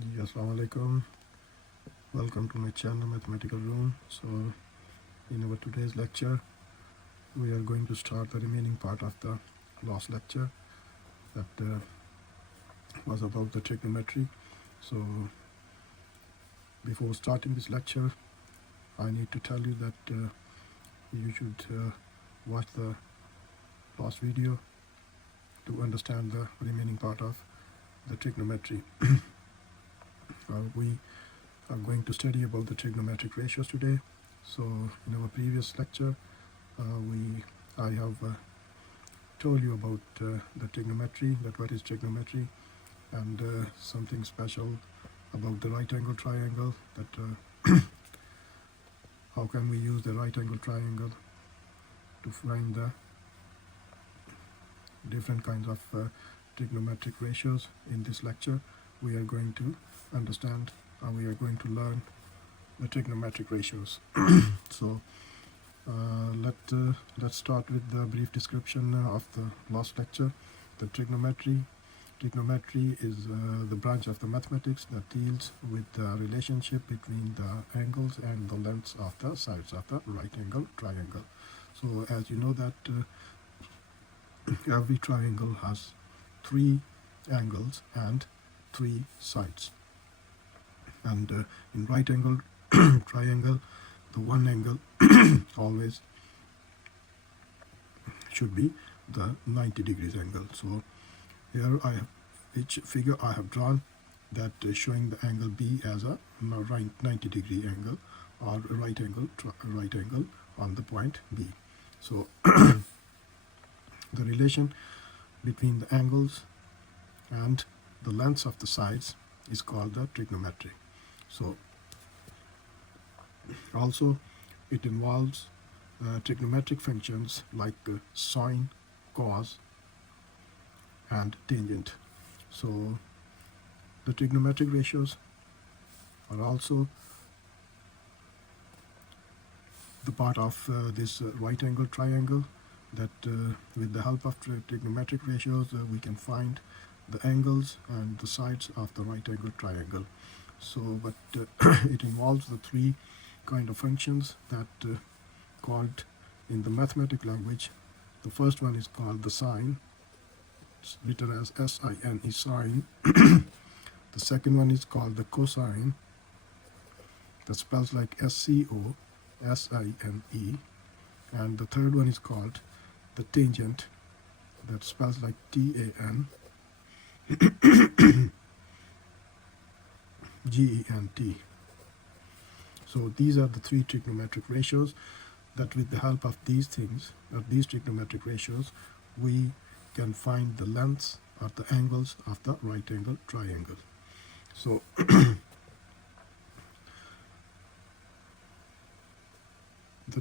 Assalamu alaikum. Welcome to my channel Mathematical Room. So in our today's lecture we are going to start the remaining part of the last lecture that was about the trigonometry. So before starting this lecture I need to tell you that you should watch the last video to understand the remaining part of the trigonometry. We are going to study about the trigonometric ratios today. So in our previous lecture I have told you about the trigonometry, that what is trigonometry, and something special about the right angle triangle, that how can we use the right angle triangle to find the different kinds of trigonometric ratios. In this lecture we are going to understand and we are going to learn the trigonometric ratios. So let's start with the brief description of the last lecture. The trigonometry is the branch of the mathematics that deals with the relationship between the angles and the lengths of the sides of the right angle triangle. So as you know that every triangle has three angles and three sides, and in right angle triangle the one angle always should be the 90 degrees angle. So here I have each figure I have drawn that showing the angle B as a 90 degree angle or right angle on the point B. So the relation between the angles and the lengths of the sides is called the trigonometry. So also it involves trigonometric functions like sine, cos and tangent. So the trigonometric ratios are also the part of this right angle triangle, that with the help of trigonometric ratios we can find the angles and the sides of the right angle triangle. So but it involves the three kind of functions that called in the mathematical language. The first one is called the sine, it's written as S-I-N-E, sine. The second one is called the cosine, that spells like S-C-O-S-I-N-E, and the third one is called the tangent, that spells like T-A-N-G-E-N-T. So these are the three trigonometric ratios that with the help of these things, these trigonometric ratios, we can find the lengths or the angles of the right angle triangle. So the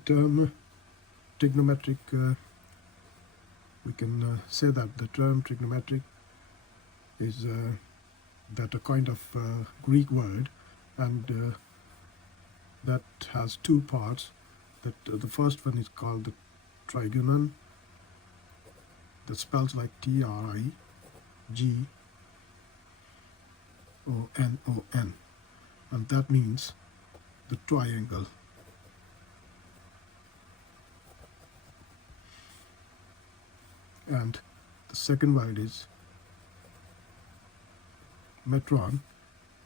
term trigonometric, we can say that the term trigonometric is that a kind of Greek word, and that has two parts. That the first one is called the trigonon, that spells like T-R-I-G-O-N-O-N, and that means the triangle. And the second word is metron,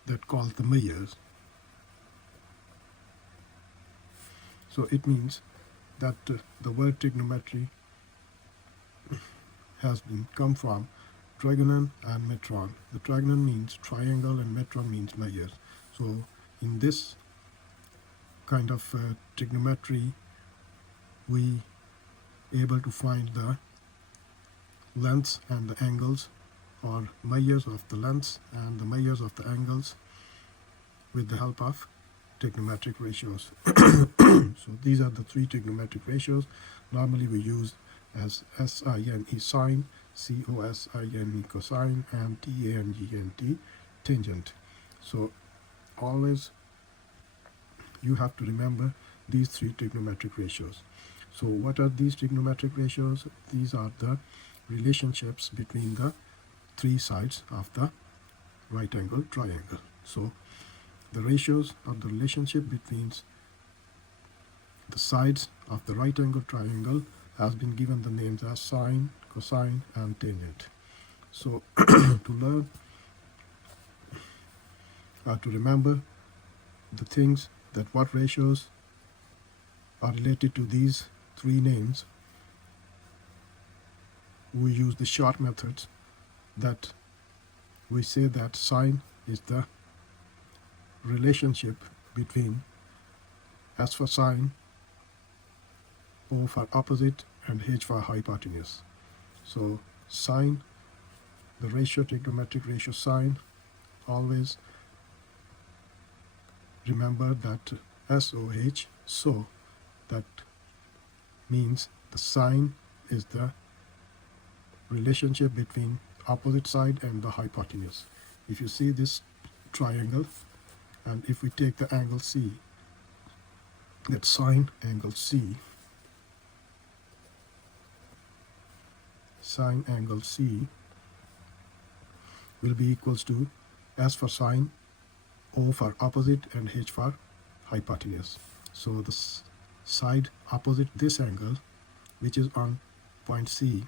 that calls the measures. So it means that the word trigonometry has come from trigonon and metron. The trigonon means triangle and metron means measures. So in this kind of trigonometry we able to find the lengths and the angles, or measures of the lengths and the measures of the angles, with the help of trigonometric ratios. So these are the three trigonometric ratios. Normally we use as S-I-N-E, sine, C-O-S-I-N-E, cosine, and T-A-N-G-N-T, tangent. So always you have to remember these three trigonometric ratios. So what are these trigonometric ratios? These are the relationships between the three sides of the right angle triangle. So the ratios of the relationship between the sides of the right angle triangle has been given the names as sine, cosine, and tangent. So to learn to remember the things that what ratios are related to these three names, we use the short methods that we say that sine is the relationship between S for sine, O for opposite, and H for hypotenuse. So sine, the ratio, trigonometric ratio sine, always remember that SOH, so that means the sine is the relationship between opposite side and the hypotenuse. If you see this triangle, and if we take the angle C, that sine angle C, sine angle C will be equals to S for sine, O for opposite, and H for hypotenuse. So the side opposite this angle, which is on point C,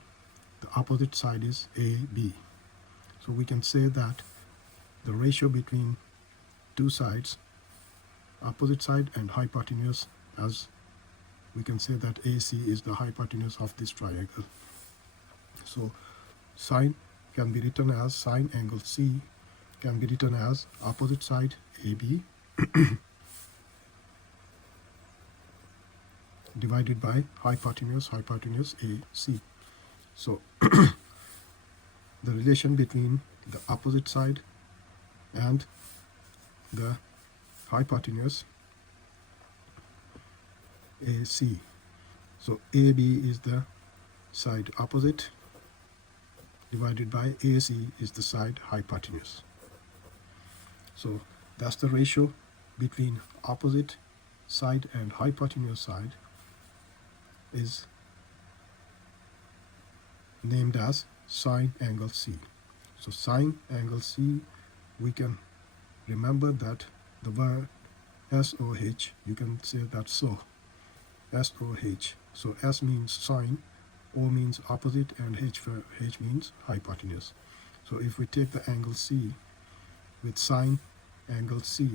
the opposite side is AB. So we can say that the ratio between two sides, opposite side and hypotenuse, as we can say that AC is the hypotenuse of this triangle. So sine can be written as sine angle C can be written as opposite side AB divided by hypotenuse AC. So the relation between the opposite side and the hypotenuse AC. So AB is the side opposite divided by AC is the side hypotenuse. So that's the ratio between opposite side and hypotenuse side is named as sine angle C. So sine angle C, we can remember that the word SOH, you can say that so, SOH. So S means sine, O means opposite, and H means hypotenuse. So if we take the angle C with sine angle C,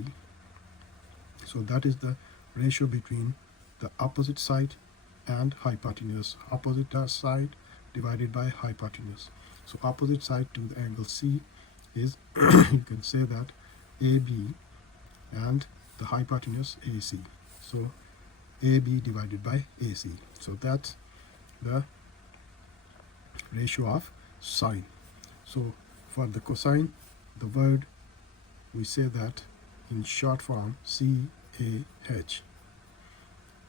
so that is the ratio between the opposite side and hypotenuse. Opposite side divided by hypotenuse. So opposite side to the angle C is you can say that AB and the hypotenuse AC. So AB divided by AC. So that's the ratio of sine. So for the cosine, the word we say that in short form CAH.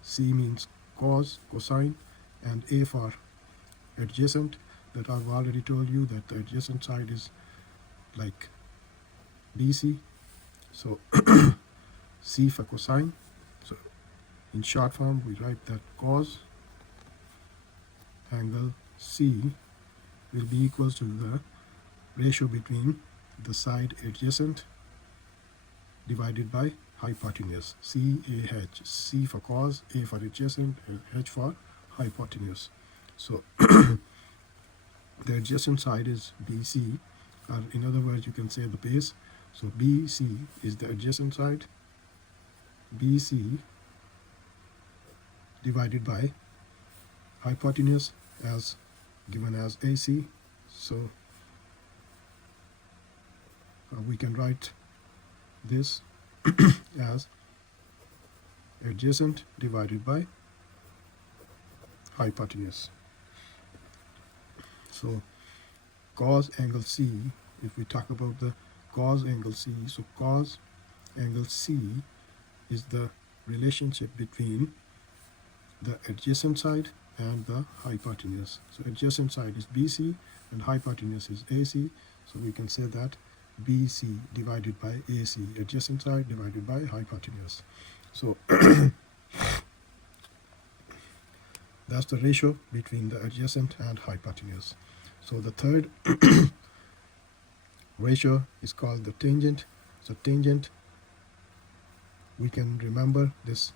C means cos, cosine, and A for adjacent, that I've already told you that the adjacent side is like BC. So C for cosine. So in short form we write that cos angle C will be equals to the ratio between the side adjacent divided by hypotenuse. CAH. C for cos, A for adjacent, and H for hypotenuse. So the adjacent side is BC, or in other words you can say the base. So BC is the adjacent side, BC divided by hypotenuse as given as AC. So we can write this as adjacent divided by hypotenuse. So cos angle C, if we talk about the cos angle C, so cos angle C is the relationship between the adjacent side and the hypotenuse. So adjacent side is BC and hypotenuse is AC. So we can say that BC divided by AC, adjacent side divided by hypotenuse. So that's the ratio between the adjacent and hypotenuse. So the third ratio is called the tangent So tangent, we can remember this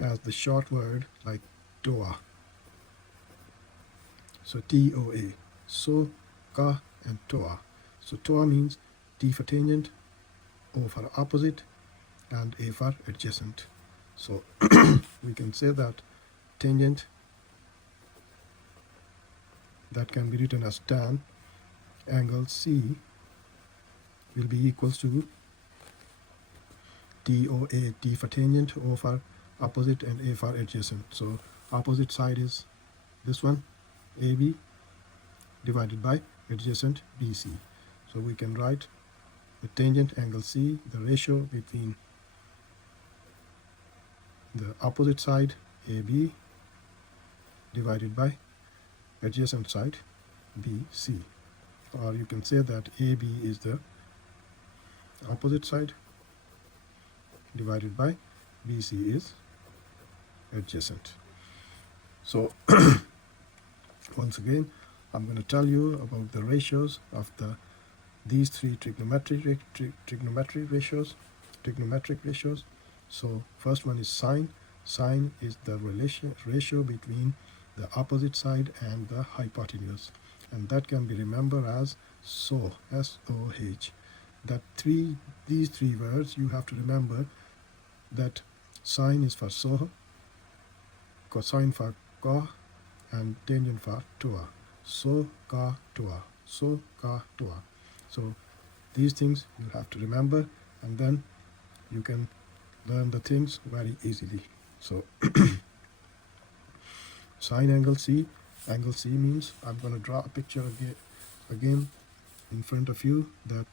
as the short word like TOA. So TOA, so, ka, and TOA. So TOA means T for tangent, O for opposite, and A for adjacent. So we can say that tangent, that can be written as tan angle C, will be equals to TOA, T for tangent, O for opposite, and A for adjacent. So opposite side is this one, AB, divided by adjacent BC. So we can write the tangent angle C, the ratio between the opposite side AB divided by adjacent side BC. Or you can say that AB is the opposite side divided by BC is adjacent. So once again, I'm going to tell you about the ratios of these three trigonometric ratios. So first one is sine. Sine is the ratio between the opposite side and the hypotenuse, and that can be remembered as SOH, S-O-H. These three words you have to remember, that sine is for SOH, cosine for co, and tangent for TOA. So, ka, TOA. So, ka, TOA. So these things you have to remember, and then you can learn the things very easily. So sine angle C. Angle C means, I'm going to draw a picture again in front of you, that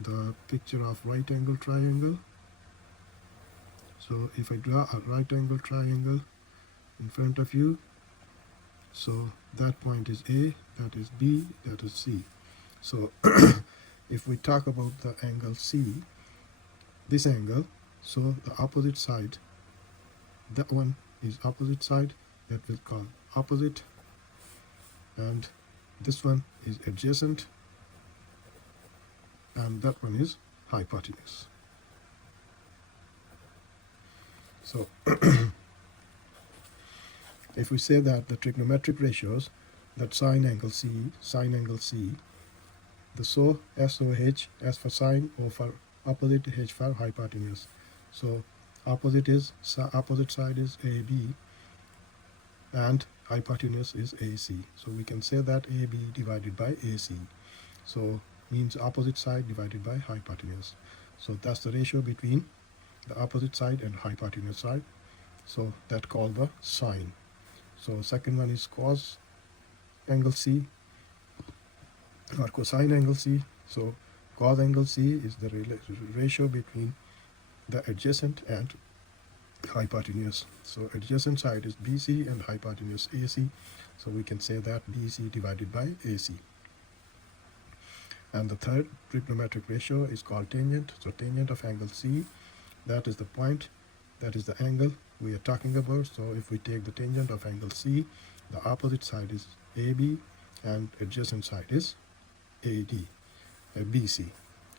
the picture of right angle triangle. So if I draw a right angle triangle in front of you, so that point is A, that is B, that is C. So if we talk about the angle C, this angle, so the opposite side, that one is opposite side, that we'll call opposite, and this one is adjacent, and that one is hypotenuse. So if we say that the trigonometric ratios, that sine angle C, the SOH, S-O-H, S for sine, O for opposite, H for hypotenuse. So opposite side is AB, and hypotenuse is AC. So we can say that AB divided by AC. So means opposite side divided by hypotenuse. So that's the ratio between the opposite side and hypotenuse side. So that's called the sine. So second one is cos angle C, or cosine angle C. So cos angle C is the ratio between the adjacent and hypotenuse. So adjacent side is BC and hypotenuse AC. So we can say that BC divided by AC. And the third trigonometric ratio is called tangent. So tangent of angle C, that is the point, that is the angle we are talking about. So if we take the tangent of angle C, the opposite side is AB and adjacent side is BC.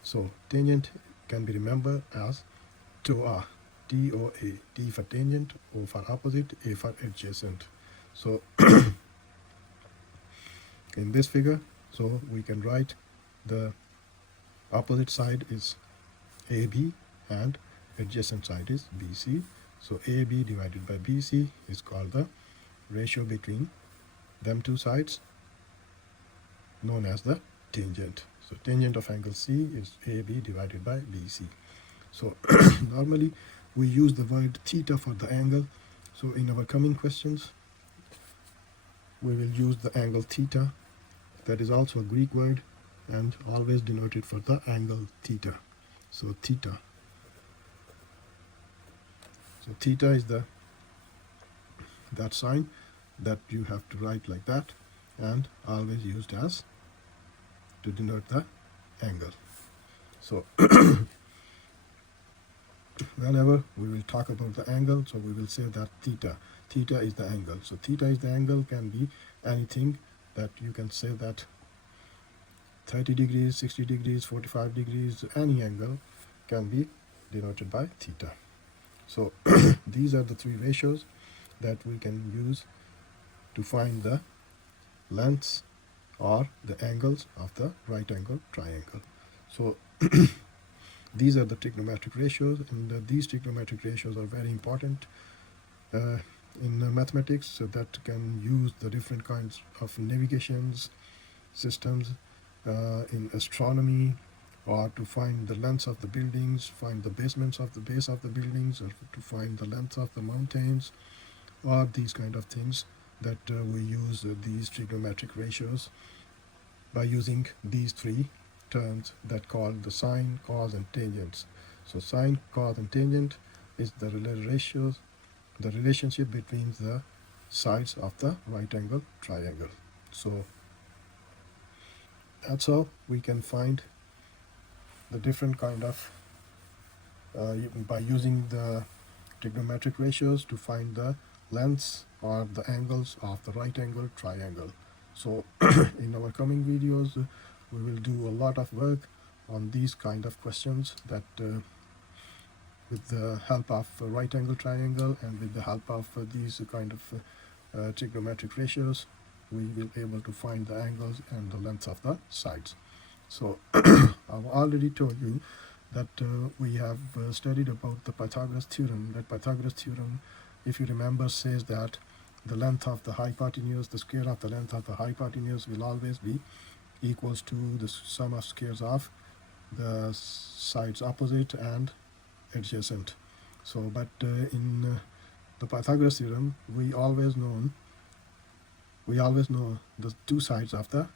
So tangent can be remembered as TOA, T-O-A, T for tangent, O for opposite, A for adjacent. So in this figure, so we can write the opposite side is AB and adjacent side is BC. So AB divided by BC is called the ratio between them two sides, known as the tangent. So tangent of angle C is AB divided by BC. So normally we use the word theta for the angle. So in our coming questions, we will use the angle theta. That is also a Greek word and always denoted for the angle theta. So theta. So theta is that sign that you have to write like that, and always used as to denote the angle. So whenever we will talk about the angle, so we will say that theta is the angle. So theta is the angle can be anything that you can say that 30 degrees, 60 degrees, 45 degrees, any angle can be denoted by theta. So these are the three ratios that we can use to find the lengths or the angles of the right angle triangle. So these are the trigonometric ratios, and these trigonometric ratios are very important in mathematics, so that can use the different kinds of navigations systems in astronomy, or to find the lengths of the buildings, find the basements of the base of the buildings, or to find the length of the mountains, or these kind of things that we use these trigonometric ratios by using these three terms that called the sine, cos and tangents. So sine, cos and tangent is the ratios, the relationship between the sides of the right angle triangle. So that's how we can find the different kind of by using the trigonometric ratios to find the lengths or the angles of the right angle triangle. So in our coming videos we will do a lot of work on these kind of questions that with the help of a right angle triangle and with the help of these kind of trigonometric ratios, we will be able to find the angles and the lengths of the sides. So I've already told you that we have studied about the Pythagoras theorem. That Pythagoras theorem, if you remember, says that the length of the hypotenuse, the square of the length of the hypotenuse will always be equals to the sum of squares of the sides opposite and adjacent. So but in the Pythagoras theorem, we always know the two sides of the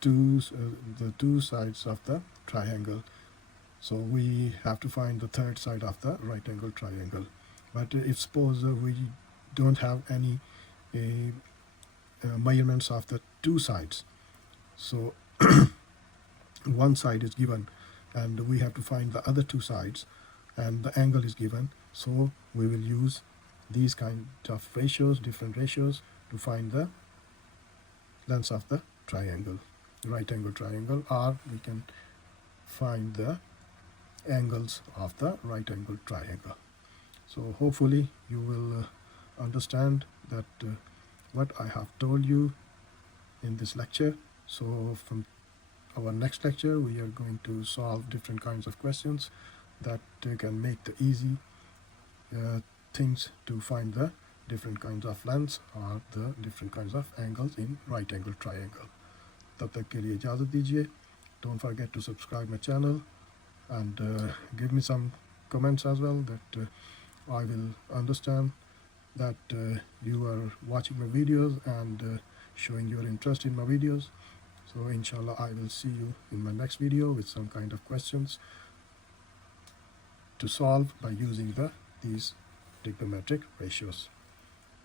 two sides of the triangle. So we have to find the third side of the right angle triangle. But if suppose we don't have any measurements of the two sides, so one side is given and we have to find the other two sides and the angle is given, so we will use these kind of ratios, different ratios, to find the lengths of the triangle, right angle triangle, or we can find the angles of the right angle triangle. So hopefully you will understand that what I have told you in this lecture. So from our next lecture we are going to solve different kinds of questions that can make the easy things to find the different kinds of lengths or the different kinds of angles in right angle triangle. तब तक के लिए इजाज़त दीजिए. Don't forget to subscribe my channel and give me some comments as well, that I will understand that you are watching my videos and showing your interest in my videos. So inshallah I will see you in my next video with some kind of questions to solve by using these trigonometric ratios.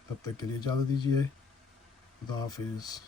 तब तक के लिए इजाज़त दीजिए. खुदा हाफिज़.